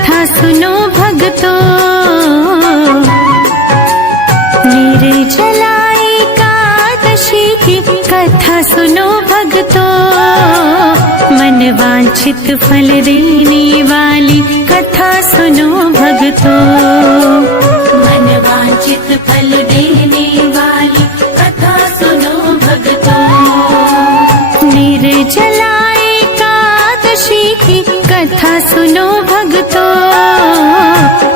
कथा सुनो भक्तों, निर्जला एकादशी की कथा सुनो भक्तों, मन वांछित फल देने वाली कथा सुनो भक्तों, मन वांछित फल देने वाली कथा सुनो भक्तों, निर्जला एकादशी की कथा सुनो भक्तों,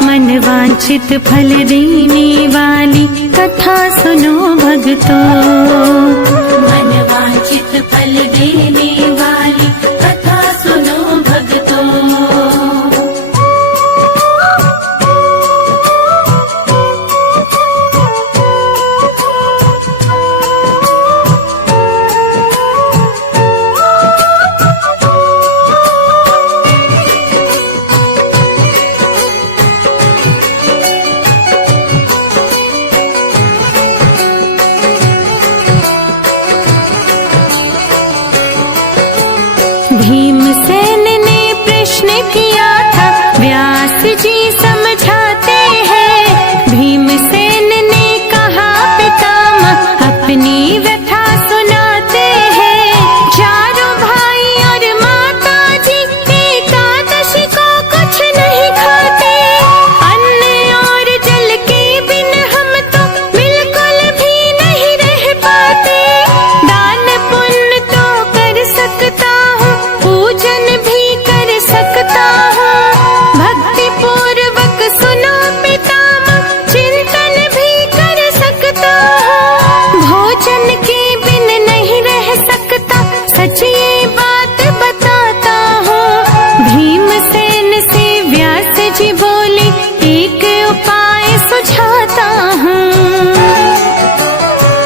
मन वांछित फल देने वाली कथा सुनो भक्तों, मन वांछित फल देने वाली कथा सुनो भक्तों। भीमसेन ने प्रश्न किया था, व्यास जी समझाते हैं। भीमसेन ने कहा पितामह अपनी व्यथा सुनाते हैं। चारों भाई और माता जी एकादशी को कुछ नहीं खाते, अन्न और जल के बिन हम तो बिल्कुल भी नहीं रह पाते। दान पुण्य तो कर सकता हूँ, पूजन भी कर सकता हूँ, भक्ति पूर्वक सुनो पितामह चिंतन भी कर सकता हूँ। भोजन के बिन नहीं रह सकता, सच ये बात बताता हूँ। भीमसेन से व्यास जी बोले, एक उपाय सुझाता हूँ।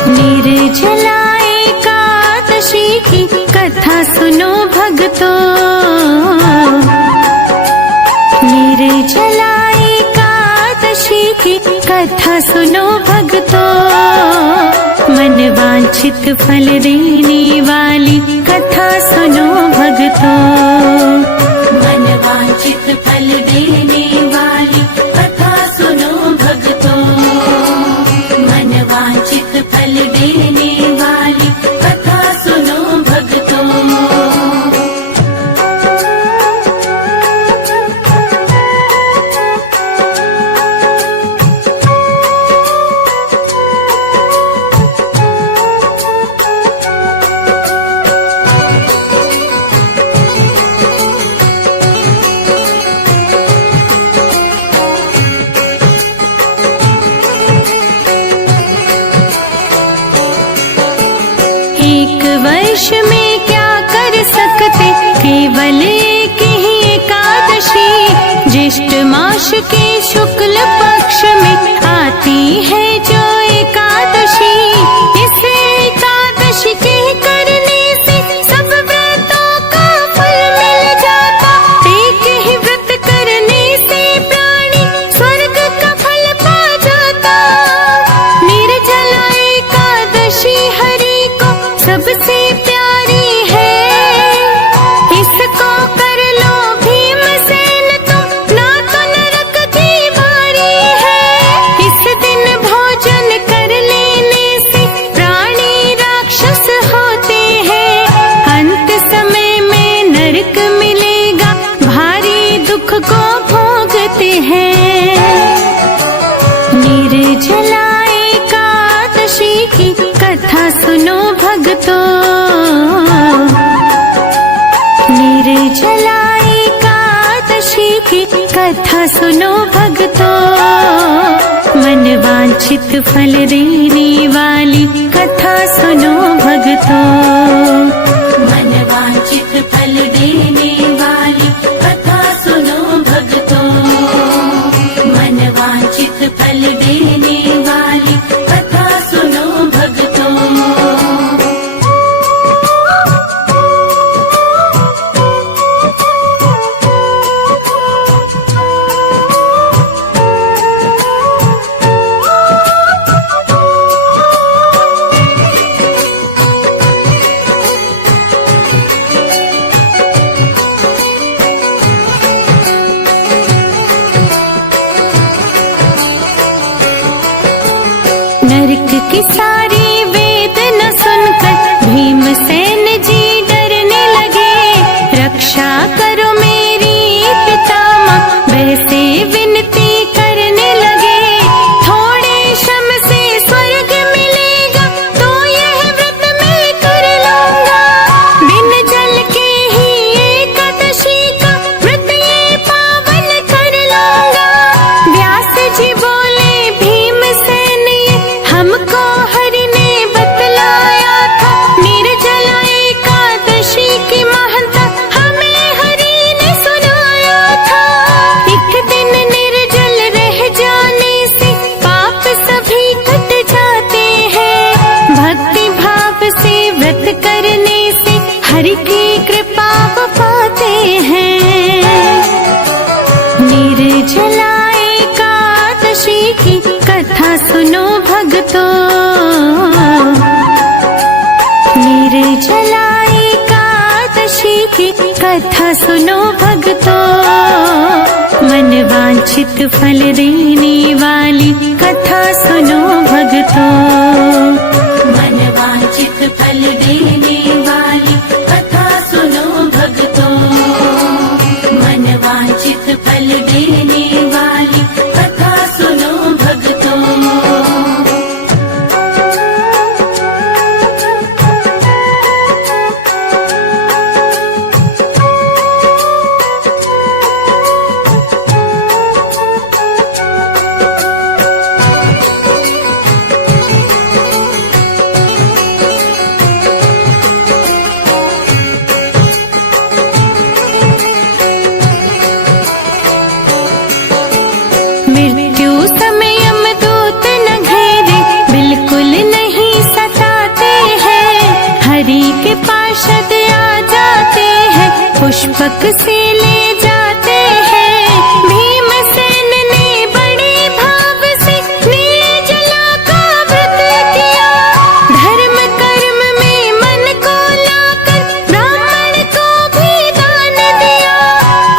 निर्जला एकादशी की कथा सुनो भक्तों, निर्जला एकादशी की कथा सुनो भक्तों, मन वांछित फल देने वाली कथा सुनो भक्तों, मन वांछित फल देने वाली कथा सुनो भक्तों, मन वांछित फल देने वाली कथा सुनो भक्तों। एक वर्ष में क्या कर सकते, केवल एक ही एकादशी। ज्येष्ठ मास के शुक्ल पक्ष में आती है जो एकादशी। इस एकादशी के करने से सब व्रतों का फल मिल जाता। एक ही व्रत करने से प्राणी स्वर्ग का फल पा जाता। निर्जला एकादशी हरि को सबसे प्यारी है, इसको कर लो भीमसेन तुम, ना तो नरक की बारी है। इस दिन भोजन कर लेने से प्राणी राक्षस होते हैं। अंत समय में नरक मिलेगा, भारी दुख को भोगते हैं। निर्जला एकादशी की कथा सुनो भक्तों, निर्जला एकादशी की कथा सुनो भक्तों, मन वांछित फल देने वाली कथा सुनो भक्तों, मन वांछित फल देने वाली कथा सुनो भक्तों, मन वांछित फल देने वाली कथा सुनो भक्तों। सारी वेद न सुनकर भीमसेन जी डरने लगे। रक्षा करो मेरी पितामह, वैसे विनती करने लगे। थोड़े श्रम से स्वर्ग मिलेगा, तो यह व्रत मैं कर लूंगा। बिन जल के ही एकादशी का व्रत ये पावन कर लूंगा। व्यास जी बोले भीमसेन ये हमको हरि ने बतलाया था। निर्जला एकादशी की महानता हमें हरि ने सुनाया था। एक दिन निर्जल रह जाने से पाप सभी कट जाते हैं। भक्ति भाव से व्रत करने से हरि की कृपा वो पाते हैं। निर्जला एकादशी की कथा सुनो भक्तों। निर्जला एकादशी की कथा सुनो भक्तों। मन वांछित फल देने वाली कथा सुनो भक्तों। मन वांछित फल देने वाली कथा सुनो भक्तों। मन वांछित फल देने वाली कथा सुनो भक्तों। मृत्यु समय यमदूत न घेरे, बिल्कुल नहीं सताते हैं। हरि के पार्षद आ जाते हैं, पुष्पक से ले जाते हैं। भीमसेन ने बड़े भाव से निर्जला का व्रत किया। धर्म कर्म में मन को लाकर ब्राह्मण को भी दान दिया।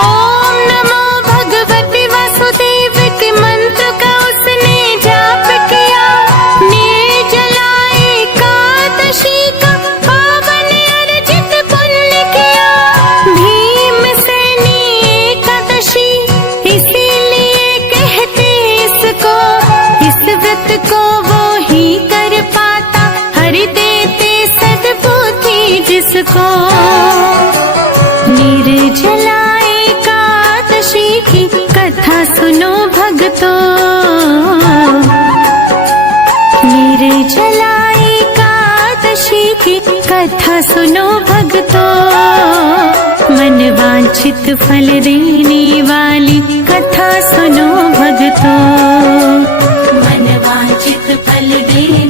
ओम नमो भगवते वासुदेव के मंत्र का उसने जाप किया। निर्जला एकादशी का पावन अर्जित पुण्य किया। भीमसेनी एकादशी इसीलिए कहते इसको। इस व्रत को वो ही कर पाता, हरि देते सद्बुद्धि जिसको। निर्जला एकादशी की कथा सुनो भक्तों। निर्जला एकादशी की कथा सुनो भक्तों। मन वांछित फल देने वाली कथा सुनो भक्तों। मन वांछित फल देने